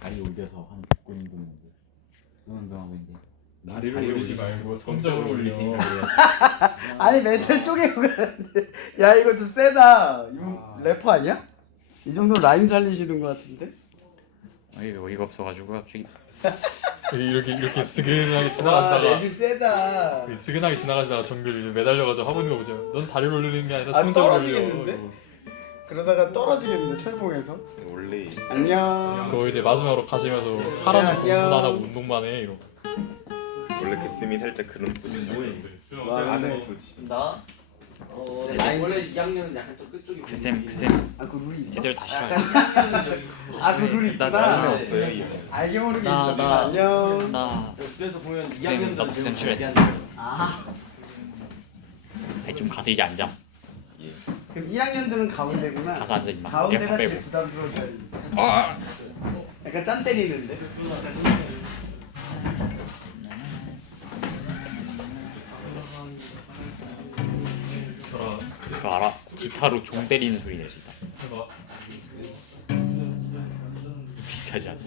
다리 올려서 한 복근 운동인데 운동하고 있는데 다리를 올리지 말고 손적으로 올려. 아니 멘탈 쪼개고 가는데 야 이거 좀 세다. 이거 래퍼 아니야? 이 정도 라임 살리시는 것 같은데? 아니 어이가 없어가지고 갑자기 이렇게 스근하게 와 지나가시다가 랩이 세다. 스근하게 지나가시다가 정글 매달려가지고 하고 있는 거 보죠. 넌 다리를 올리는 게 아니라 아, 손적으로 올려. 떨어지겠는데? 이거. 그러다가 떨어지겠는데 철봉에서. 원래 안녕. 그거 이제 마지막으로 가시면서 하라는 안녕. 공부도 안 하고 운동만 해 이러고. 원래 그때이 살짝 그런 포지션. 와 나는 나? 라인- 원래 2학년은 약간 좀 끝쪽이 그쌤 아그 룰이 있어? 애들 다 싫어해. 아그 룰이 나 있구나. 나는 없어요 이 형. 알게 모르게 나- 있어. 나- 안녕. 나 그래서 보면 쌤, 2학년도 나도 쌤 싫어했어. 아 아니, 좀 가서 이제 앉아. 그럼 1학년들은 가운데구나. 가서 앉아 임마. 가운데가 에어컨 제일 빼고. 부담스러운 자리. 아! 약간 짠 때리는데. 저라 그거 알아? 기타로 종 때리는 소리 낼 수 있다. 해봐. 비싸지 않아?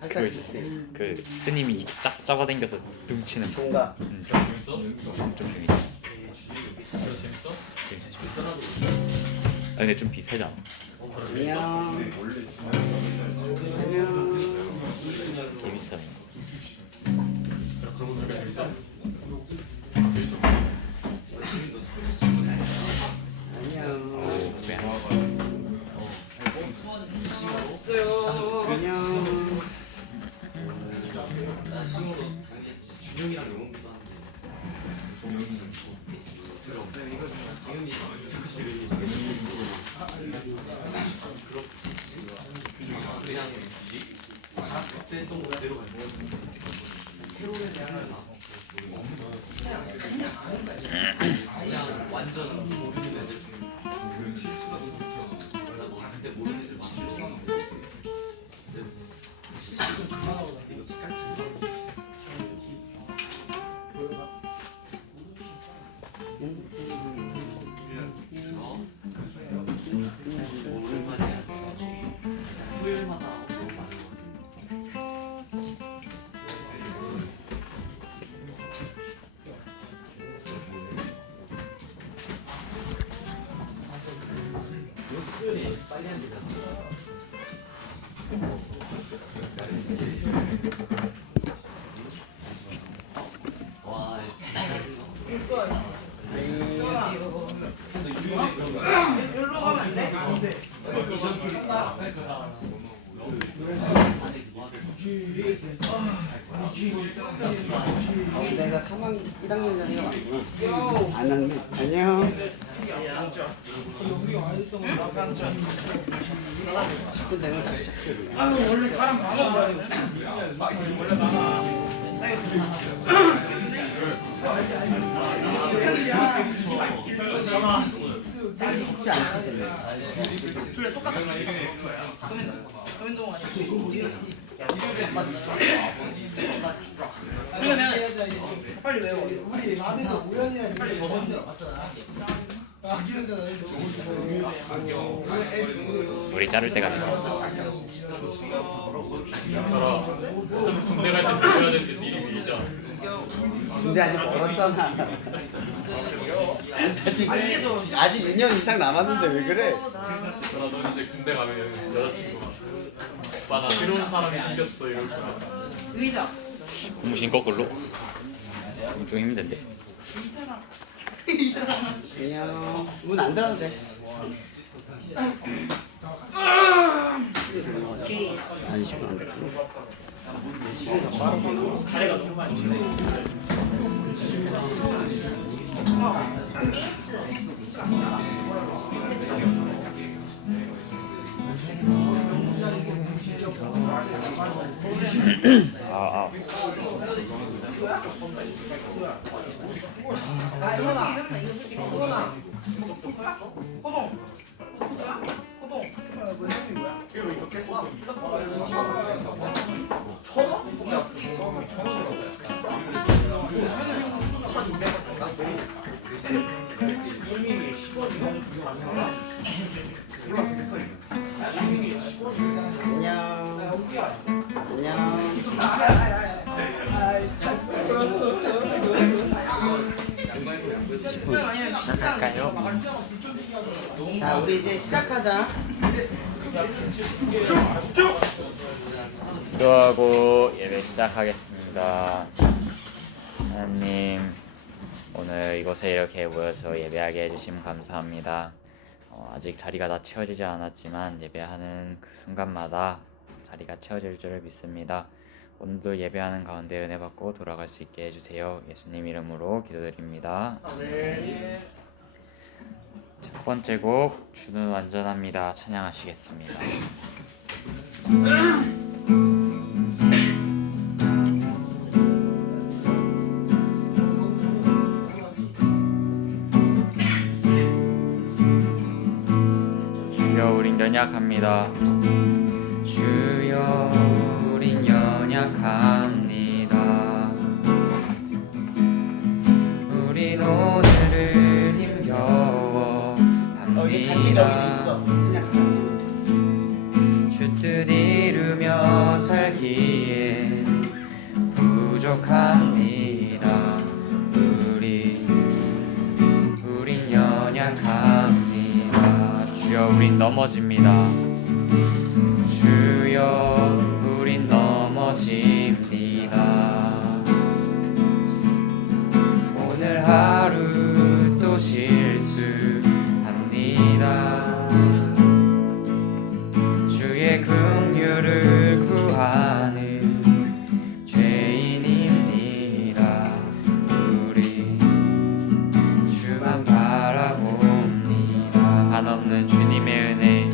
살짝 그거 있지. 그 스님이 이쫙 잡아당겨서 둥치는 거. 종가. 재밌어? 좀 재밌어. 그거 재밌어? 재밌어. 아, 근데 좀 비싸지 않아? 안녕. 안녕. 되게 비싸네. 그러고 보니까 재밌어? 재밌어. 안녕. 오, 그래. 안녕. 준영이랑 영웅이도 그냥 그때 좀 그대로 가고 새로운 그냥 완전 모르는 애들 그때 모르는 애들 많았어. 오랜만에 토요일마다 너무 많은 것 같아요. 토요일에 빨리 한 데가 와 내가 3학 1학년 자리가 많구나. 안 왔네. 안녕. 10분 되면 다시 시작해. 쉽지 않지. 빨리 외워. 우리 안에서 우연이랑 빨리 먹었는데 맞잖아. 아 기억잖아. 우리 자를 때가 됐다. 저라 어차피 군대 갈 때 보여야 되는데 미리 밀자. 근데 아직 멀었잖아. 아직 2년 이상 남았는데 왜 그래? 저라 넌 이제 군대 가면 여자친구가 오빠 나 새로운 사람이 생겼어 이럴 거야. 의자. 고무신 거꾸로? 좀 힘든데. 안녕. 문 안 닫아도 돼. 아니 지금 안 됐구나. 시간이 더 빠르구나. 아. 소원아. 호동. 호동. 뭐 이름이 뭐야? 이렇게 써. 안녕. 10분. 시작할까요? 자, 우리 이제 시작하자. 기도하고 예배 시작하겠습니다. 하나님, 오늘 이곳에 이렇게 모여서 예배하게 해주심 감사합니다. 아직 자리가 다 채워지지 않았지만 예배하는 그 순간마다 자리가 채워질 줄을 믿습니다. 오늘도 예배하는 가운데 은혜 받고 돌아갈 수 있게 해주세요. 예수님 이름으로 기도드립니다. 첫 번째 곡 주는 완전합니다. 찬양하시겠습니다. 주여 우린 연약합니다. 주여 우린 연약합니다. 우린 오늘을 힘겨워 여기 같이 여기 있어. 그냥 가자. 주 뜻 이루며 살기에 부족합니다. 우린 연약합니다. 주여 우린 넘어집니다. 주여 우린 넘어집니다. 오늘 하루 또 실수합니다. 주의 긍휼을 구하는 죄인입니다. 우리 주만 바라봅니다. 한없는 주님의 은혜,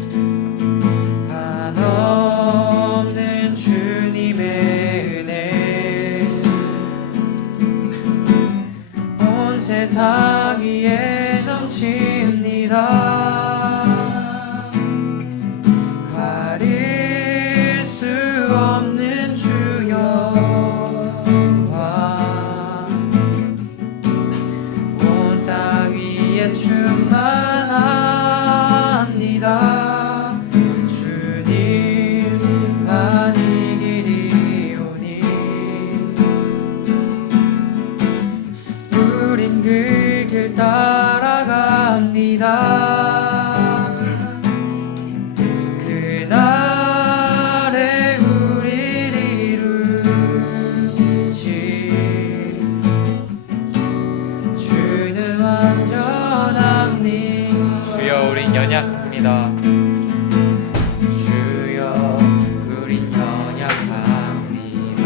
한없는 주님의 은혜, 온 세상 위에 넘칩니다. 가릴 수 없는 주여와 온 땅 위에 충만합니다. 주님만 이기리오니 우린 그 길 따라갑니다. 그날에 우릴 이루시 주는 완전합니다. 주여 우린 연약합니다. 주여 우린 연약합니다.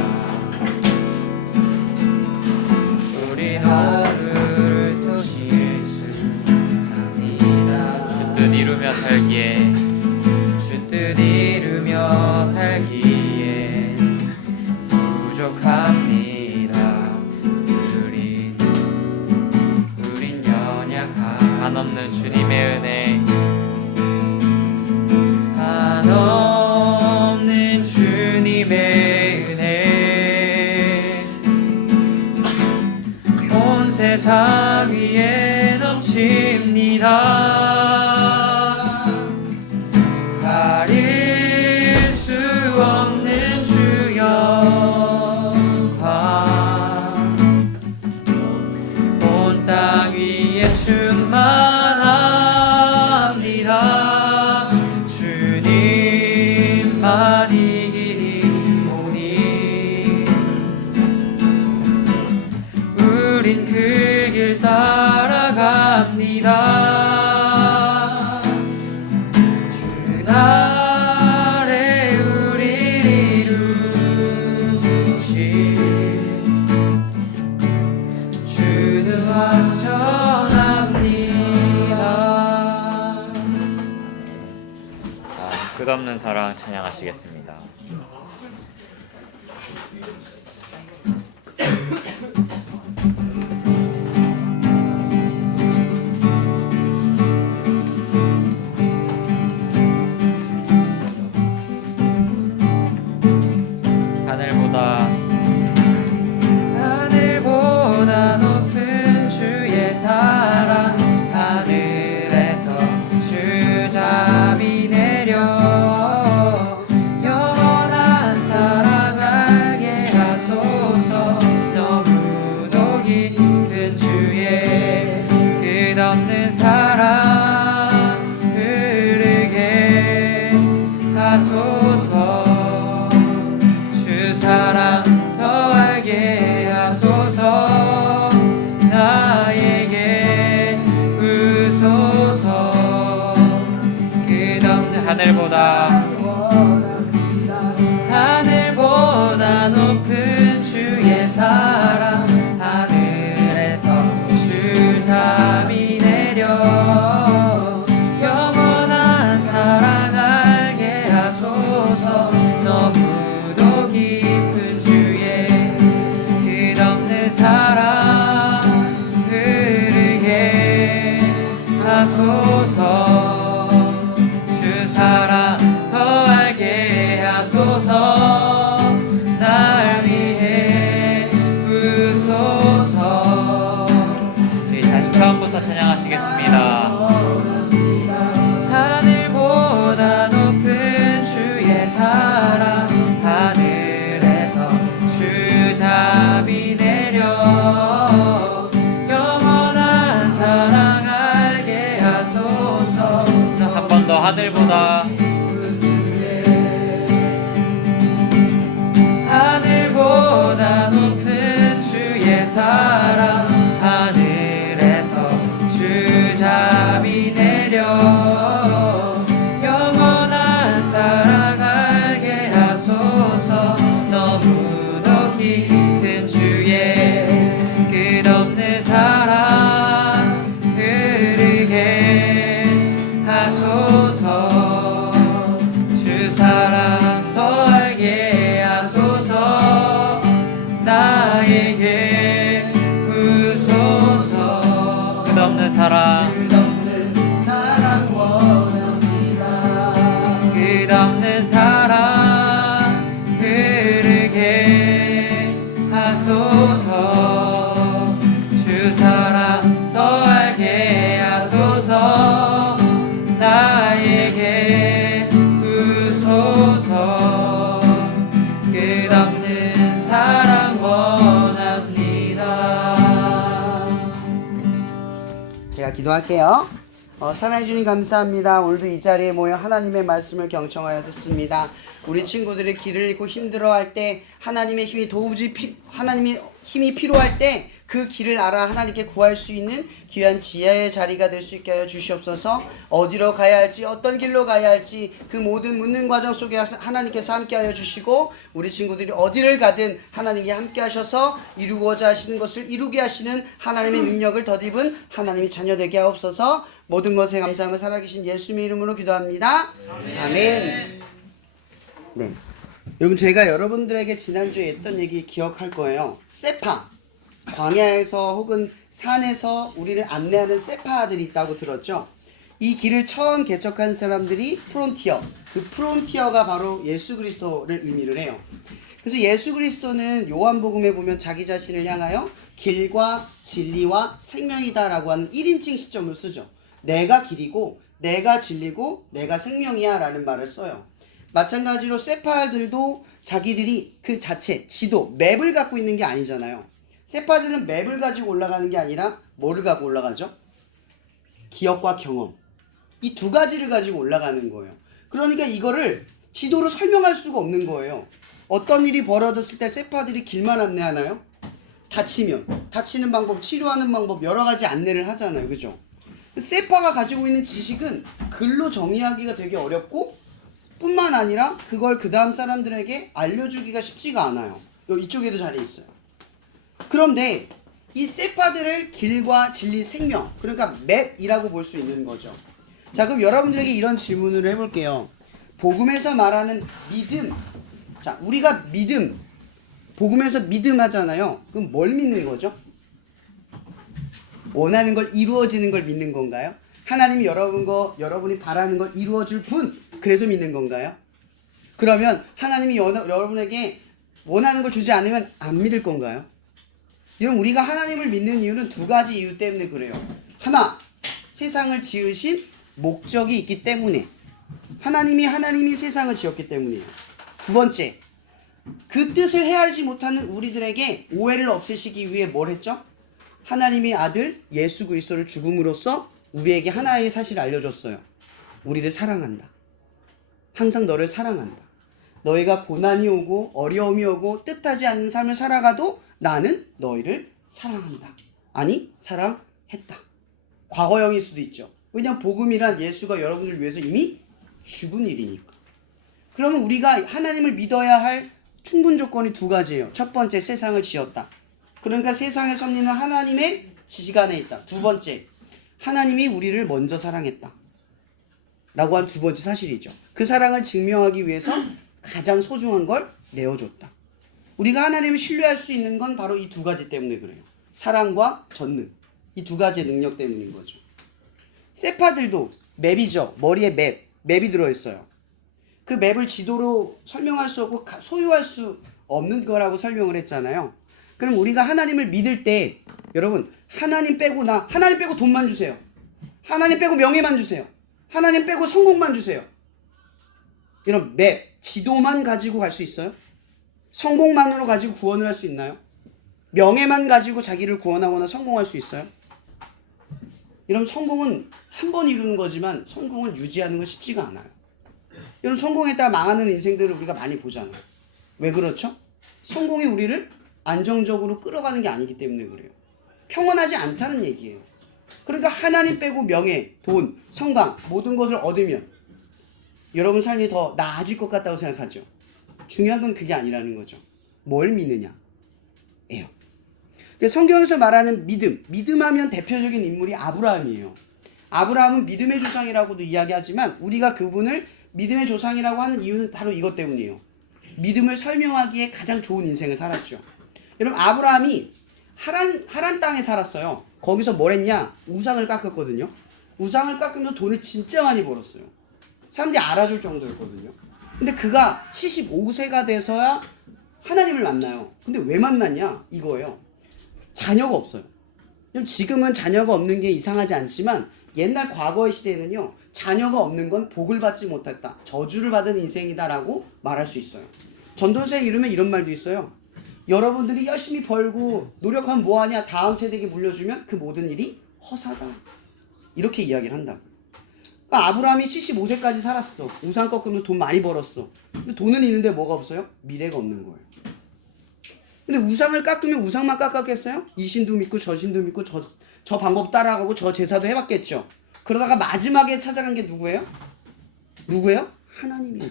우린 오늘 또 실수합니다. 주 뜻 이루며 살기에 주 뜻 이루며 살기에 부족합니다. 우린 연약한 한없는 주님의 은혜, 한없는 주님의 은혜, 온 세상 위에 넘칩니다. 가릴 수 없는 주여와 온 땅 위에 충만합니다. 주님만 이기리오니 우린 그 길 따라갑니다. 그날에 우릴 이루시 주는 완전합니다. 끝없는 사랑 찬양하시겠습니다. 하늘보다 높은 주의 사랑, 하늘에서 주잡이 내려 영원한 사랑 알게 하소서. 주 사랑 더 알게 하소서. 나에게 부소서. 끝없는 하늘보다 높은 주의 사랑, 하늘에서 주 잠이 내려 영원한 사랑 알게 하소서. 너무도 깊은 주의 끝없는 사랑 흐르게 하소서. 주 사랑 더 알게 하소서. 날 위해 부소서. 저희 다시 처음부터 찬양하시겠습니다. 하늘보다 높은 주의 사랑, 하늘에서 주 잠이 내려 영원한 사랑 알게 하소서. 한 번 더 하늘보다 하늘보다 높은 주의 사랑, 하늘에서 주 잠이 내려 영원한 사랑 알게 하소서. 너무도 깊은 주의 끝없는 사랑 흐르게 하소서. 주 사랑 더 알게 하소서. 나에게 부소서. 끝없는 사랑 원합니다. 끝없는 사랑 흐르게 하소서. 주 사랑 더 알게 하소서. 나에게 부소서. 끝없는 사랑 원합니다. 제가 기도할게요. 사랑해 주님 감사합니다. 오늘도 이 자리에 모여 하나님의 말씀을 경청하여 듣습니다. 우리 친구들이 길을 잃고 힘들어할 때, 하나님의 힘이 하나님의 힘이 필요할 때 그 길을 알아 하나님께 구할 수 있는 귀한 지혜의 자리가 될 수 있게 하여 주시옵소서. 어디로 가야 할지, 어떤 길로 가야 할지 그 모든 묻는 과정 속에 하나님께서 함께 하여 주시고, 우리 친구들이 어디를 가든 하나님이 함께 하셔서 이루고자 하시는 것을 이루게 하시는 하나님의 능력을 덧입은 하나님이 자녀 되게 하옵소서. 모든 것에 감사하며 살아계신 예수님의 이름으로 기도합니다. 아멘. 네, 여러분, 제가 여러분들에게 지난주에 했던 얘기 기억할 거예요. 세파, 광야에서 혹은 산에서 우리를 안내하는 세파들이 있다고 들었죠. 이 길을 처음 개척한 사람들이 프론티어, 그 프론티어가 바로 예수 그리스도를 의미를 해요. 그래서 예수 그리스도는 요한복음에 보면 자기 자신을 향하여 길과 진리와 생명이다라고 하는 1인칭 시점을 쓰죠. 내가 길이고 내가 진리고 내가 생명이야 라는 말을 써요. 마찬가지로 세파들도 자기들이 그 자체, 지도, 맵을 갖고 있는 게 아니잖아요. 세파들은 맵을 가지고 올라가는 게 아니라 뭐를 갖고 올라가죠? 기억과 경험. 이 두 가지를 가지고 올라가는 거예요. 그러니까 이거를 지도로 설명할 수가 없는 거예요. 어떤 일이 벌어졌을 때 세파들이 길만 안내하나요? 다치는 방법, 치료하는 방법 여러 가지 안내를 하잖아요. 그죠? 세파가 가지고 있는 지식은 글로 정의하기가 되게 어렵고 뿐만 아니라 그걸 그 다음 사람들에게 알려주기가 쉽지가 않아요. 이쪽에도 자리에 있어요. 그런데 이 세파들을 길과 진리, 생명, 그러니까 맵이라고 볼 수 있는 거죠. 자, 그럼 여러분들에게 이런 질문을 해볼게요. 복음에서 말하는 믿음. 자, 우리가 믿음, 복음에서 믿음 하잖아요. 그럼 뭘 믿는 거죠? 원하는 걸 이루어지는 걸 믿는 건가요? 하나님이 여러분이 바라는 걸 이루어줄 분, 그래서 믿는 건가요? 그러면 하나님이 여러분에게 원하는 걸 주지 않으면 안 믿을 건가요? 여러분, 우리가 하나님을 믿는 이유는 두 가지 이유 때문에 그래요. 하나, 세상을 지으신 목적이 있기 때문에. 하나님이 세상을 지었기 때문이에요. 두 번째, 그 뜻을 헤아리지 못하는 우리들에게 오해를 없애시기 위해 뭘 했죠? 하나님의 아들 예수 그리스도를 죽음으로써 우리에게 하나의 사실을 알려줬어요. 우리를 사랑한다. 항상 너를 사랑한다. 너희가 고난이 오고 어려움이 오고 뜻하지 않는 삶을 살아가도 나는 너희를 사랑한다. 아니, 사랑했다. 과거형일 수도 있죠. 왜냐하면 복음이란 예수가 여러분을 위해서 이미 죽은 일이니까. 그러면 우리가 하나님을 믿어야 할 충분 조건이 두 가지예요. 첫 번째, 세상을 지었다. 그러니까 세상의 섭리는 하나님의 지식 안에 있다. 두 번째, 하나님이 우리를 먼저 사랑했다. 라고 한 두 번째 사실이죠. 그 사랑을 증명하기 위해서 가장 소중한 걸 내어줬다. 우리가 하나님을 신뢰할 수 있는 건 바로 이 두 가지 때문에 그래요. 사랑과 전능. 이 두 가지의 능력 때문인 거죠. 세파들도 맵이죠. 머리에 맵이 들어있어요. 그 맵을 지도로 설명할 수 없고 소유할 수 없는 거라고 설명을 했잖아요. 그럼 우리가 하나님을 믿을 때 여러분, 하나님 빼고 돈만 주세요. 하나님 빼고 명예만 주세요. 하나님 빼고 성공만 주세요. 이런 맵, 지도만 가지고 갈 수 있어요? 성공만으로 가지고 구원을 할 수 있나요? 명예만 가지고 자기를 구원하거나 성공할 수 있어요? 이런 성공은 한 번 이루는 거지만 성공을 유지하는 건 쉽지가 않아요. 이런 성공했다가 망하는 인생들을 우리가 많이 보잖아요. 왜 그렇죠? 성공이 우리를 안정적으로 끌어가는 게 아니기 때문에 그래요. 평온하지 않다는 얘기예요. 그러니까 하나님 빼고 명예, 돈, 성강 모든 것을 얻으면 여러분 삶이 더 나아질 것 같다고 생각하죠. 중요한 건 그게 아니라는 거죠. 뭘 믿느냐 예요. 성경에서 말하는 믿음하면 대표적인 인물이 아브라함이에요. 아브라함은 믿음의 조상이라고도 이야기하지만 우리가 그분을 믿음의 조상이라고 하는 이유는 바로 이것 때문이에요. 믿음을 설명하기에 가장 좋은 인생을 살았죠. 여러분, 아브라함이 하란 땅에 살았어요. 거기서 뭘 했냐? 우상을 깎았거든요. 우상을 깎으면서 돈을 진짜 많이 벌었어요. 사람들이 알아줄 정도였거든요. 근데 그가 75세가 돼서야 하나님을 만나요. 근데 왜 만났냐? 이거예요. 자녀가 없어요. 지금은 자녀가 없는 게 이상하지 않지만 옛날 과거의 시대에는요, 자녀가 없는 건 복을 받지 못했다, 저주를 받은 인생이다라고 말할 수 있어요. 전도서에 이르면 이런 말도 있어요. 여러분들이 열심히 벌고 노력하면 뭐하냐, 다음 세대에게 물려주면 그 모든 일이 허사다, 이렇게 이야기를 한다고. 그러니까 아브라함이 75세까지 살았어. 우상 꺾으면서 돈 많이 벌었어. 근데 돈은 있는데 뭐가 없어요? 미래가 없는 거예요. 근데 우상을 깎으면 우상만 깎았겠어요? 이 신도 믿고 저 신도 믿고 저 방법 따라가고 저 제사도 해봤겠죠. 그러다가 마지막에 찾아간 게 누구예요? 하나님이에요.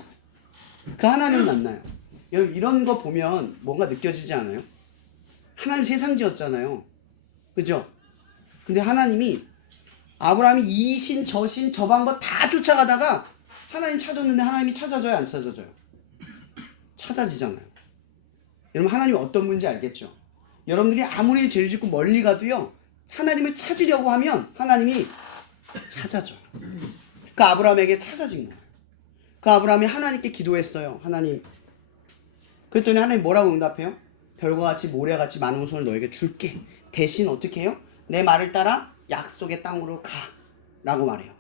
그 하나님 만나요. 여러분, 이런 거 보면 뭔가 느껴지지 않아요? 하나님 세상 지었잖아요. 그죠? 근데 하나님이 아브라함이 이 신, 저 신, 저 방법 다 쫓아가다가 하나님 찾았는데 하나님이 찾아줘요, 안 찾아줘요? 찾아지잖아요. 여러분, 하나님이 어떤 분인지 알겠죠? 여러분들이 아무리 죄를 짓고 멀리 가도요, 하나님을 찾으려고 하면 하나님이 찾아줘요. 그 아브라함에게 찾아진 거예요. 그 아브라함이 하나님께 기도했어요. 하나님. 그랬더니 하나님 뭐라고 응답해요? 별과 같이 모래같이 많은 후손을 너에게 줄게. 대신 어떻게 해요? 내 말을 따라 약속의 땅으로 가 라고 말해요.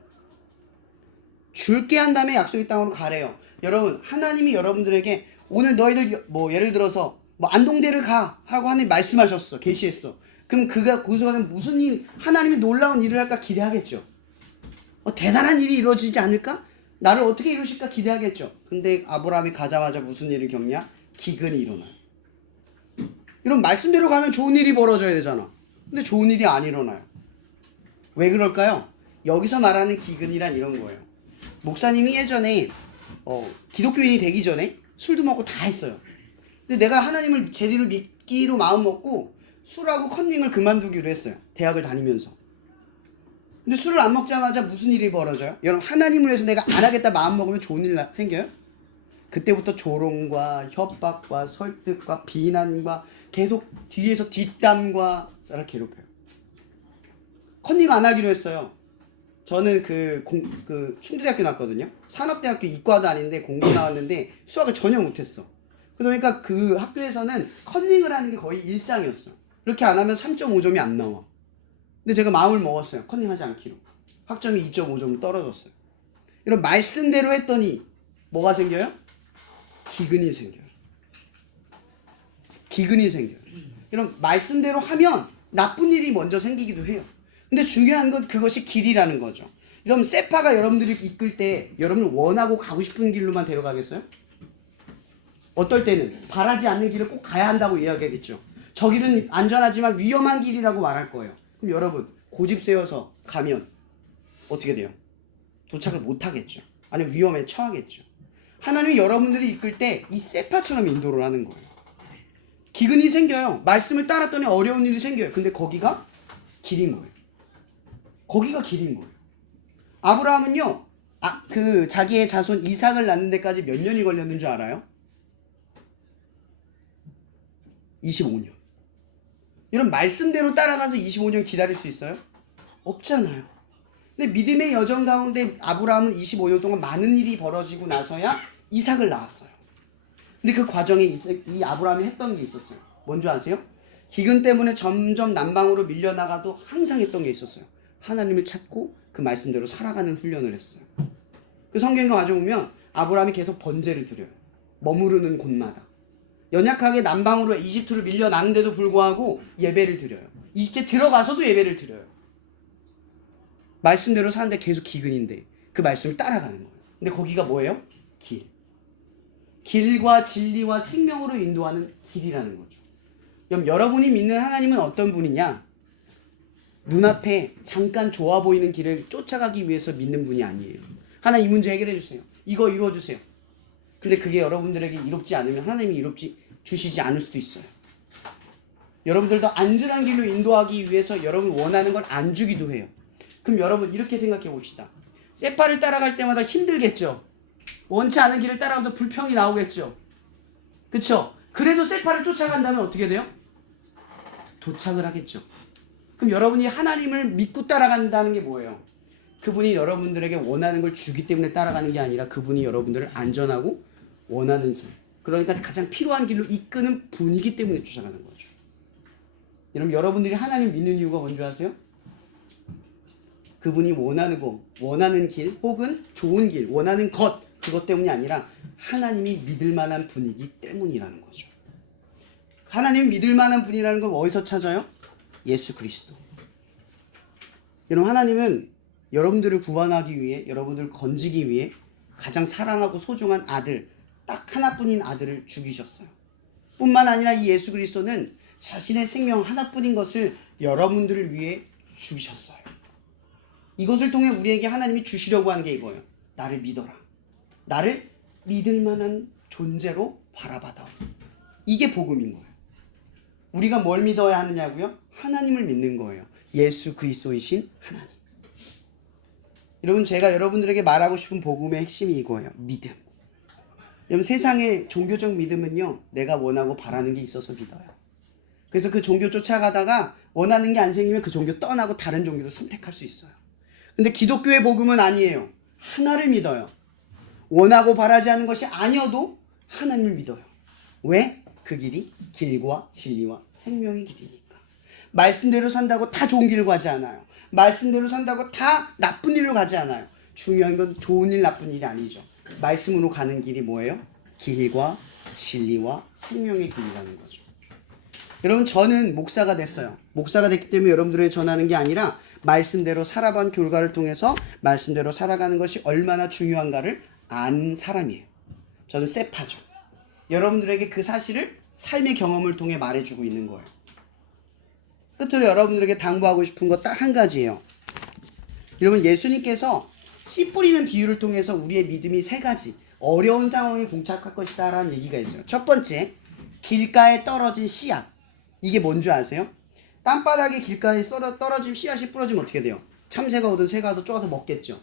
줄게 한 다음에 약속의 땅으로 가래요. 여러분, 하나님이 여러분들에게 오늘 너희들 예를 들어서 안동대를 가 하고 하나님 말씀하셨어. 계시했어. 그럼 그가 거기서 가면 무슨 일, 하나님이 놀라운 일을 할까 기대하겠죠. 대단한 일이 이루어지지 않을까? 나를 어떻게 이루실까 기대하겠죠. 근데 아브라함이 가자마자 무슨 일을 겪냐? 기근이 일어나요. 이런 말씀대로 가면 좋은 일이 벌어져야 되잖아. 근데 좋은 일이 안 일어나요. 왜 그럴까요? 여기서 말하는 기근이란 이런 거예요. 목사님이 예전에 기독교인이 되기 전에 술도 먹고 다 했어요. 근데 내가 하나님을 제대로 믿기로 마음 먹고 술하고 컨닝을 그만두기로 했어요. 대학을 다니면서. 근데 술을 안 먹자마자 무슨 일이 벌어져요? 여러분, 하나님을 위해서 내가 안 하겠다 마음 먹으면 좋은 일 생겨요? 그때부터 조롱과 협박과 설득과 비난과 계속 뒤에서 뒷담과 쌀을 괴롭혀요. 컨닝 안 하기로 했어요. 저는 충주대학교 나왔거든요. 산업대학교 이과도 아닌데 공부 나왔는데 수학을 전혀 못했어. 그러니까 그 학교에서는 컨닝을 하는 게 거의 일상이었어요. 그렇게 안 하면 3.5점이 안 나와. 근데 제가 마음을 먹었어요. 컨닝하지 않기로. 학점이 2.5점으로 떨어졌어요. 이런 말씀대로 했더니 뭐가 생겨요? 기근이 생겨요. 이런 말씀대로 하면 나쁜 일이 먼저 생기기도 해요. 근데 중요한 건 그것이 길이라는 거죠. 그럼 세파가 여러분들이 이끌 때 여러분을 원하고 가고 싶은 길로만 데려가겠어요? 어떨 때는 바라지 않는 길을 꼭 가야 한다고 이야기하겠죠. 저 길은 안전하지만 위험한 길이라고 말할 거예요. 그럼 여러분 고집 세워서 가면 어떻게 돼요? 도착을 못 하겠죠. 아니면 위험에 처하겠죠. 하나님이 여러분들이 이끌 때 이 세파처럼 인도를 하는 거예요. 기근이 생겨요. 말씀을 따랐더니 어려운 일이 생겨요. 근데 거기가 길인 거예요. 거기가 길인 거예요. 아브라함은요, 그 자기의 자손 이삭을 낳는 데까지 몇 년이 걸렸는 줄 알아요? 25년. 이런 말씀대로 따라가서 25년 기다릴 수 있어요? 없잖아요. 근데 믿음의 여정 가운데 아브라함은 25년 동안 많은 일이 벌어지고 나서야 이삭을 낳았어요. 근데 그 과정에 이 아브라함이 했던 게 있었어요. 뭔지 아세요? 기근 때문에 점점 남방으로 밀려나가도 항상 했던 게 있었어요. 하나님을 찾고 그 말씀대로 살아가는 훈련을 했어요. 그 성경에 가져오면 아브라함이 계속 번제를 드려요. 머무르는 곳마다. 연약하게 남방으로 이집트로 밀려나는데도 불구하고 예배를 드려요. 이집트에 들어가서도 예배를 드려요. 말씀대로 사는데 계속 기근인데 그 말씀을 따라가는 거예요. 근데 거기가 뭐예요? 길. 길과 진리와 생명으로 인도하는 길이라는 거죠. 그럼 여러분이 믿는 하나님은 어떤 분이냐? 눈앞에 잠깐 좋아 보이는 길을 쫓아가기 위해서 믿는 분이 아니에요. 하나님 이 문제 해결해 주세요. 이거 이루어 주세요. 근데 그게 여러분들에게 이롭지 않으면 하나님이 이롭지 주시지 않을 수도 있어요. 여러분들도 안전한 길로 인도하기 위해서 여러분 원하는 걸 안 주기도 해요. 그럼 여러분 이렇게 생각해 봅시다. 세파를 따라갈 때마다 힘들겠죠. 원치 않은 길을 따라가면서 불평이 나오겠죠. 그쵸? 그래도 세파를 쫓아간다면 어떻게 돼요? 도착을 하겠죠. 그럼 여러분이 하나님을 믿고 따라간다는 게 뭐예요? 그분이 여러분들에게 원하는 걸 주기 때문에 따라가는 게 아니라 그분이 여러분들을 안전하고 원하는 길, 그러니까 가장 필요한 길로 이끄는 분이기 때문에 쫓아가는 거죠. 여러분, 여러분들이 하나님 믿는 이유가 뭔지 아세요? 그분이 원하는 거, 원하는 길 혹은 좋은 길, 원하는 것, 그것 때문이 아니라 하나님이 믿을 만한 분이기 때문이라는 거죠. 하나님 믿을 만한 분이라는 건 어디서 찾아요? 예수 그리스도. 여러분, 하나님은 여러분들을 구원하기 위해, 여러분들을 건지기 위해 가장 사랑하고 소중한 아들, 딱 하나뿐인 아들을 죽이셨어요. 뿐만 아니라 이 예수 그리스도는 자신의 생명 하나뿐인 것을 여러분들을 위해 죽이셨어요. 이것을 통해 우리에게 하나님이 주시려고 하는 게 이거예요. 나를 믿어라. 나를 믿을 만한 존재로 바라봐다. 이게 복음인 거예요. 우리가 뭘 믿어야 하느냐고요? 하나님을 믿는 거예요. 예수 그리스도이신 하나님. 여러분, 제가 여러분들에게 말하고 싶은 복음의 핵심이 이거예요. 믿음. 여러분, 세상의 종교적 믿음은요, 내가 원하고 바라는 게 있어서 믿어요. 그래서 그 종교 쫓아가다가 원하는 게 안 생기면 그 종교 떠나고 다른 종교를 선택할 수 있어요. 근데 기독교의 복음은 아니에요. 하나를 믿어요. 원하고 바라지 않는 것이 아니어도 하나님을 믿어요. 왜? 그 길이 길과 진리와 생명의 길이니까. 말씀대로 산다고 다 좋은 길을 가지 않아요. 말씀대로 산다고 다 나쁜 일로 가지 않아요. 중요한 건 좋은 일 나쁜 일이 아니죠. 말씀으로 가는 길이 뭐예요? 길과 진리와 생명의 길이라는 거죠. 여러분, 저는 목사가 됐어요. 목사가 됐기 때문에 여러분들에게 전하는 게 아니라 말씀대로 살아본 결과를 통해서 말씀대로 살아가는 것이 얼마나 중요한가를 안 사람이에요. 저는 세파죠. 여러분들에게 그 사실을 삶의 경험을 통해 말해주고 있는 거예요. 끝으로 여러분들에게 당부하고 싶은 거 딱 한 가지예요. 여러분, 예수님께서 씨 뿌리는 비유를 통해서 우리의 믿음이 세 가지 어려운 상황에 봉착할 것이다 라는 얘기가 있어요. 첫 번째, 길가에 떨어진 씨앗. 이게 뭔지 아세요? 땅바닥에 길가에 떨어진 씨앗이 부러지면 어떻게 돼요? 참새가 오든 새가 와서 쪼아서 먹겠죠.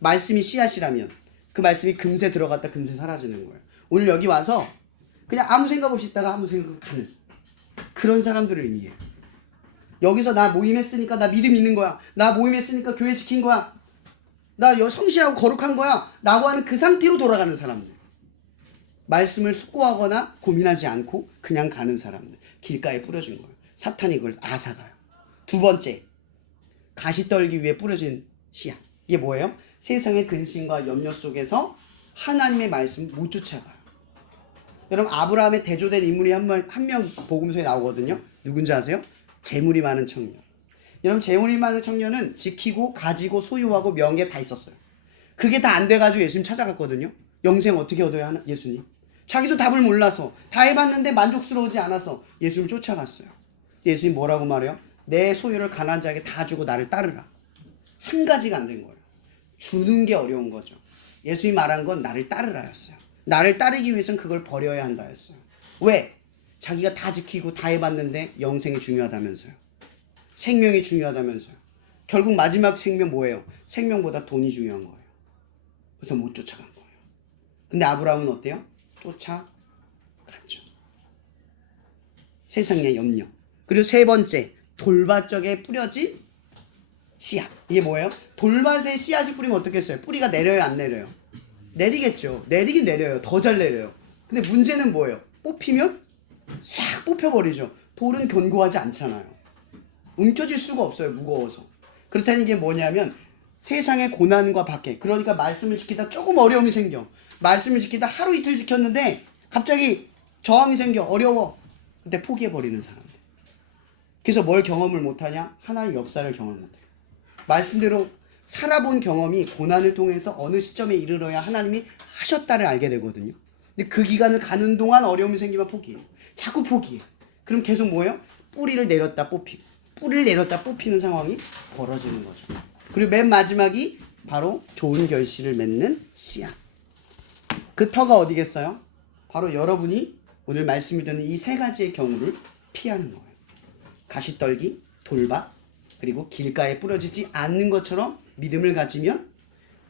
말씀이 씨앗이라면 그 말씀이 금세 들어갔다 금세 사라지는 거예요. 오늘 여기 와서 그냥 아무 생각 없이 있다가 아무 생각 없이 가는 그런 사람들을 의미해요. 여기서 나 모임했으니까 나 믿음 있는 거야. 나 모임했으니까 교회 지킨 거야. 나 성실하고 거룩한 거야. 라고 하는 그 상태로 돌아가는 사람들. 말씀을 숙고하거나 고민하지 않고 그냥 가는 사람들. 길가에 뿌려진 거예요. 사탄이 그걸 앗아가요. 두 번째, 가시 떨기 위해 뿌려진 씨앗. 이게 뭐예요? 세상의 근심과 염려 속에서 하나님의 말씀 못 쫓아가요. 여러분, 아브라함의 대조된 인물이 한 명 복음서에 나오거든요. 누군지 아세요? 재물이 많은 청년. 여러분 재혼이 많은 청년은 지키고 가지고 소유하고 명예 다 있었어요. 그게 다 안 돼가지고 예수님 찾아갔거든요. 영생 어떻게 얻어야 하나? 예수님. 자기도 답을 몰라서 다 해봤는데 만족스러우지 않아서 예수님 쫓아갔어요. 예수님 뭐라고 말해요? 내 소유를 가난한 자에게 다 주고 나를 따르라. 한 가지가 안 된 거예요. 주는 게 어려운 거죠. 예수님이 말한 건 나를 따르라였어요. 나를 따르기 위해서는 그걸 버려야 한다였어요. 왜? 자기가 다 지키고 다 해봤는데 영생이 중요하다면서요. 생명이 중요하다면서요. 결국 마지막 생명 뭐예요? 생명보다 돈이 중요한 거예요. 그래서 못 쫓아간 거예요. 근데 아브라함은 어때요? 쫓아갔죠. 세상의 염려. 그리고 세 번째, 돌밭 쪽에 뿌려진 씨앗. 이게 뭐예요? 돌밭에 씨앗이 뿌리면 어떻겠어요? 뿌리가 내려요, 안 내려요? 내리겠죠. 내리긴 내려요. 더 잘 내려요. 근데 문제는 뭐예요? 뽑히면 싹 뽑혀버리죠. 돌은 견고하지 않잖아요. 움켜질 수가 없어요. 무거워서. 그렇다는 게 뭐냐면 세상의 고난과 박해. 그러니까 말씀을 지키다 조금 어려움이 생겨. 말씀을 지키다 하루 이틀 지켰는데 갑자기 저항이 생겨. 어려워. 근데 포기해버리는 사람들. 그래서 뭘 경험을 못하냐? 하나님 역사를 경험을 못해요. 말씀대로 살아본 경험이 고난을 통해서 어느 시점에 이르러야 하나님이 하셨다를 알게 되거든요. 근데 그 기간을 가는 동안 어려움이 생기면 포기해요. 자꾸 포기해. 그럼 계속 뭐예요? 뿌리를 내렸다 뽑히고 뿌리를 내렸다 뽑히는 상황이 벌어지는 거죠. 그리고 맨 마지막이 바로 좋은 결실을 맺는 씨앗. 그 터가 어디겠어요? 바로 여러분이 오늘 말씀을 듣는 이 세 가지의 경우를 피하는 거예요. 가시떨기, 돌밭, 그리고 길가에 뿌려지지 않는 것처럼 믿음을 가지면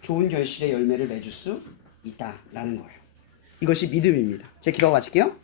좋은 결실의 열매를 맺을 수 있다라는 거예요. 이것이 믿음입니다. 제가 기도 마칠게요.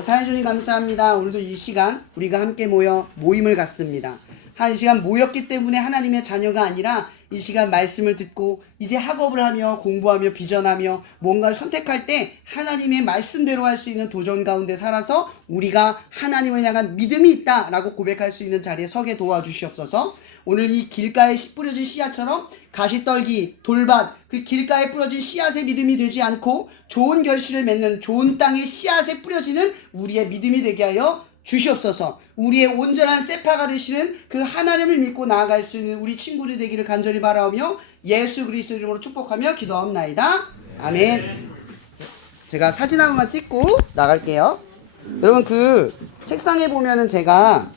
사랑해 주님 감사합니다. 오늘도 이 시간 우리가 함께 모여 모임을 갖습니다. 한 시간 모였기 때문에 하나님의 자녀가 아니라 이 시간 말씀을 듣고 이제 학업을 하며 공부하며 비전하며 뭔가를 선택할 때 하나님의 말씀대로 할 수 있는 도전 가운데 살아서 우리가 하나님을 향한 믿음이 있다라고 고백할 수 있는 자리에 서게 도와주시옵소서. 오늘 이 길가에 뿌려진 씨앗처럼 가시떨기, 돌밭, 그 길가에 뿌려진 씨앗의 믿음이 되지 않고 좋은 결실을 맺는 좋은 땅의 씨앗에 뿌려지는 우리의 믿음이 되게 하여 주시옵소서. 우리의 온전한 세파가 되시는 그 하나님을 믿고 나아갈 수 있는 우리 친구들이 되기를 간절히 바라오며 예수 그리스도 이름으로 축복하며 기도하옵나이다. 아멘. 제가 사진 한 번만 찍고 나갈게요. 여러분 그 책상에 보면은 제가